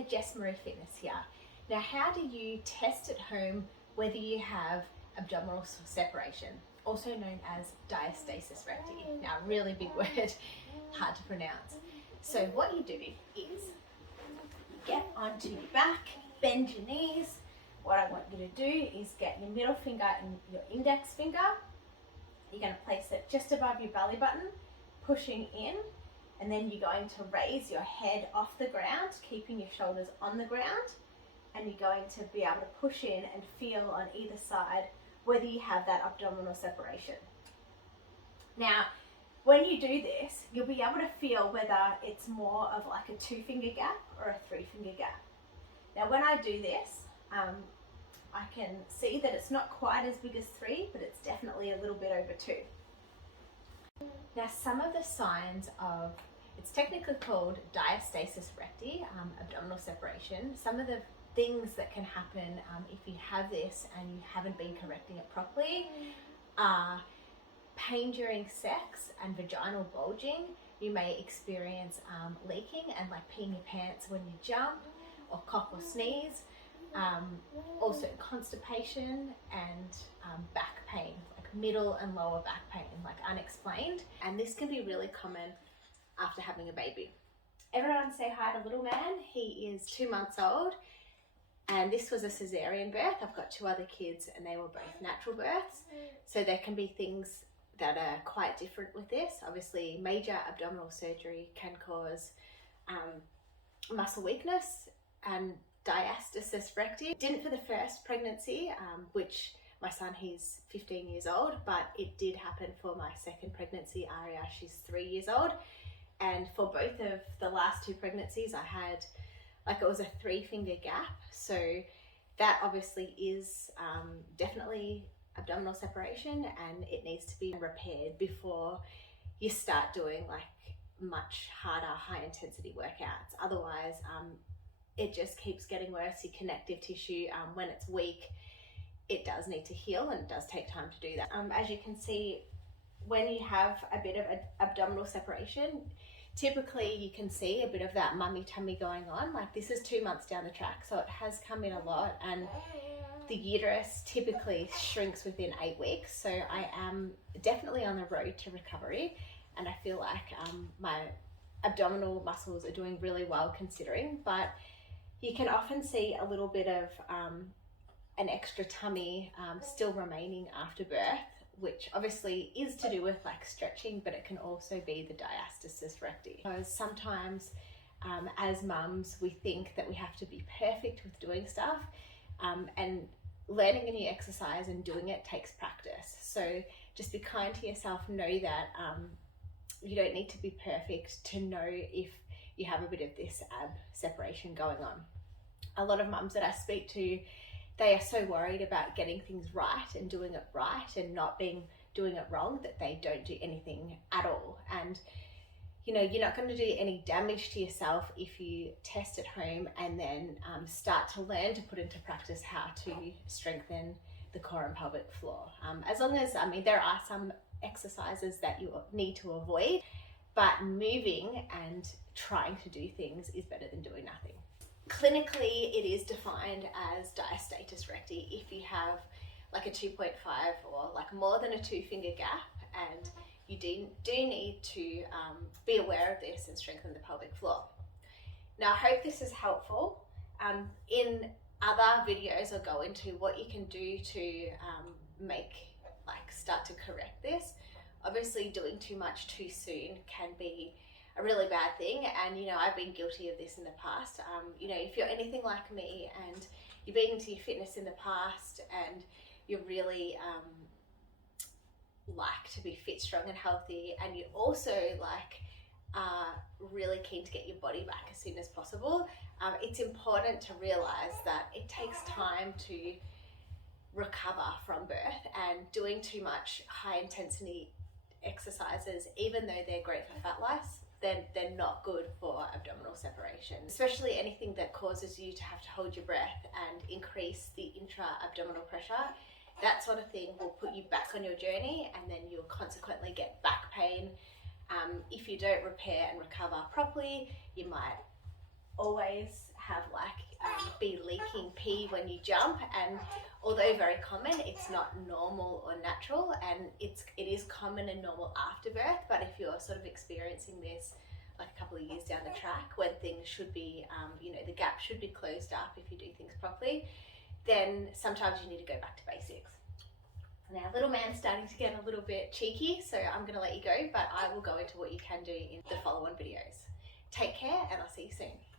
there, Jess Marie Fitness here. Now, how do you test at home whether you have abdominal separation, also known as Diastasis Recti? Now, really big word, hard to pronounce. So what you do is you get onto your back, bend your knees. What I want you to do is get your middle finger and your index finger. You're going to place it just above your belly button, pushing in, and then you're going to raise your head off the ground, keeping your shoulders on the ground, and you're going to be able to push in and feel on either side whether you have that abdominal separation. Now, when you do this, you'll be able to feel whether it's more of like a 2-finger gap or a 3-finger gap. Now, when I do this, I can see that it's not quite as big as 3, but it's definitely a little bit over 2. Now, some of the signs of, it's technically called Diastasis Recti, abdominal separation. Some of the things that can happen if you have this and you haven't been correcting it properly are pain during sex and vaginal bulging. You may experience leaking and like peeing your pants when you jump or cough or sneeze. Also constipation and back pain, like middle and lower back pain, like unexplained. And this can be really common after having a baby. Everyone say hi to little man. He is 2 months old, and this was a cesarean birth. I've got 2 other kids and they were both natural births. So there can be things that are quite different with this. Obviously, major abdominal surgery can cause muscle weakness and diastasis recti. Didn't for the first pregnancy, which my son, he's 15 years old, but it did happen for my second pregnancy, Aria, she's 3 years old. And for both of the last 2 pregnancies, I had, like, it was a 3-finger gap. So that obviously is definitely abdominal separation, and it needs to be repaired before you start doing like much harder, high intensity workouts. Otherwise, it just keeps getting worse. Your connective tissue, when it's weak, it does need to heal, and it does take time to do that. As you can see, when you have a bit of abdominal separation, typically you can see a bit of that mummy tummy going on. Like, this is 2 months down the track, so it has come in a lot, and the uterus typically shrinks within 8 weeks. So I am definitely on the road to recovery, and I feel like my abdominal muscles are doing really well considering, but you can often see a little bit of an extra tummy still remaining after birth, which obviously is to do with like stretching, but it can also be the diastasis recti. Because sometimes as mums, we think that we have to be perfect with doing stuff, and learning a new exercise and doing it takes practice. So just be kind to yourself. Know that you don't need to be perfect to know if you have a bit of this ab separation going on. A lot of mums that I speak to, they are so worried about getting things right and doing it right and not doing it wrong that they don't do anything at all. And you know, you're not going to do any damage to yourself if you test at home and then start to learn to put into practice how to strengthen the core and pelvic floor. As long as, I mean, there are some exercises that you need to avoid, but moving and trying to do things is better than doing nothing. Clinically, it is defined as diastasis recti if you have like a 2.5 or like more than a 2-finger gap, and you do need to be aware of this and strengthen the pelvic floor. Now, I hope this is helpful. In other videos, I'll go into what you can do to start to correct this. Obviously, doing too much too soon can be a really bad thing, and you know, I've been guilty of this in the past. You know, if you're anything like me and you've been into your fitness in the past and you're really like to be fit, strong and healthy, and you also like are really keen to get your body back as soon as possible, it's important to realize that it takes time to recover from birth, and doing too much high intensity exercises, even though they're great for fat loss, they're not good for abdominal separation. Especially anything that causes you to have to hold your breath and increase the intra-abdominal pressure. That sort of thing will put you back on your journey, and then you'll consequently get back pain. If you don't repair and recover properly, you might always have like be leaking pee when you jump, and although very common, it's not normal or natural, and it is common and normal after birth. But if you're sort of experiencing this like a couple of years down the track, when things should be, you know, the gap should be closed up if you do things properly, then sometimes you need to go back to basics. Now, little man's starting to get a little bit cheeky, so I'm going to let you go, but I will go into what you can do in the follow-on videos. Take care, and I'll see you soon.